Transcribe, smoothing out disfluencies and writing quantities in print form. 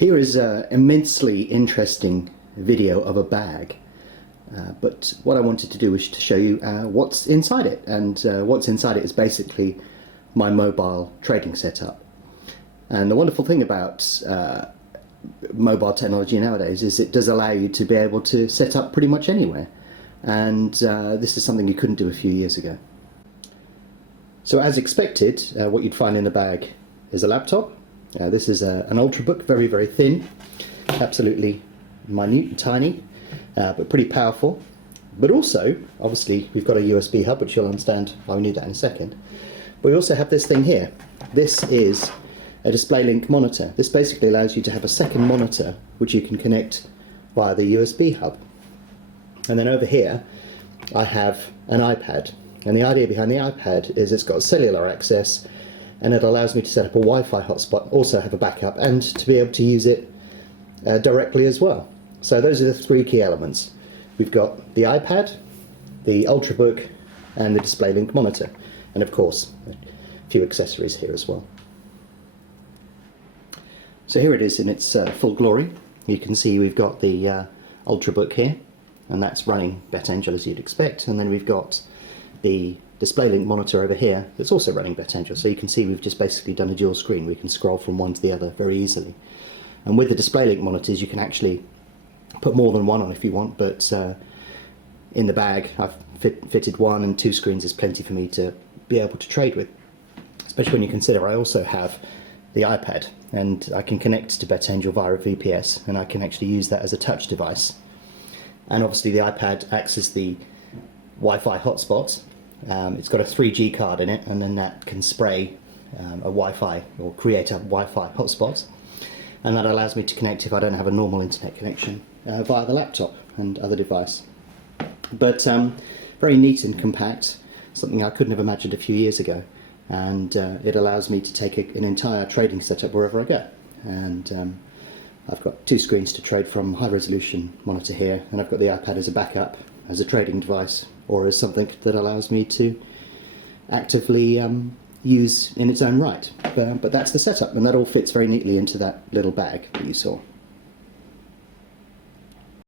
Here is an immensely interesting video of a bag, but what I wanted to do was to show you what's inside it, and what's inside it is basically my mobile trading setup. And the wonderful thing about mobile technology nowadays is it does allow you to be able to set up pretty much anywhere, and this is something you couldn't do a few years ago. So as expected, what you'd find in the bag is a laptop. This is an Ultrabook, very, very thin, absolutely minute and tiny, but pretty powerful. But also, obviously, we've got a USB hub, which you'll understand why we need that in a second. But we also have this thing here. This is a DisplayLink monitor. This basically allows you to have a second monitor, which you can connect via the USB hub. And then over here, I have an iPad. And the idea behind the iPad is it's got cellular access, and it allows me to set up a Wi-Fi hotspot, also have a backup, and to be able to use it directly as well. So those are the three key elements. We've got the iPad, the Ultrabook, and the DisplayLink monitor. And of course, a few accessories here as well. So here it is in its full glory. You can see we've got the Ultrabook here, and that's running BetAngel as you'd expect. And then we've got the DisplayLink monitor over here that's also running BetAngel. So you can see we've just basically done a dual screen. We can scroll from one to the other very easily. And with the DisplayLink monitors, you can actually put more than one on if you want, but in the bag I've fitted one, and two screens is plenty for me to be able to trade with. Especially when you consider I also have the iPad, and I can connect to BetAngel via a VPS, and I can actually use that as a touch device. And obviously the iPad acts as the Wi-Fi hotspot. It's got a 3G card in it, and then that can spray a Wi-Fi or create a Wi-Fi hotspot, and that allows me to connect if I don't have a normal internet connection via the laptop and other device. But very neat and compact, something I couldn't have imagined a few years ago, and it allows me to take an entire trading setup wherever I go. And I've got two screens to trade from, high resolution monitor here, and I've got the iPad as a backup, as a trading device, or as something that allows me to actively use in its own right. But that's the setup, and that all fits very neatly into that little bag that you saw.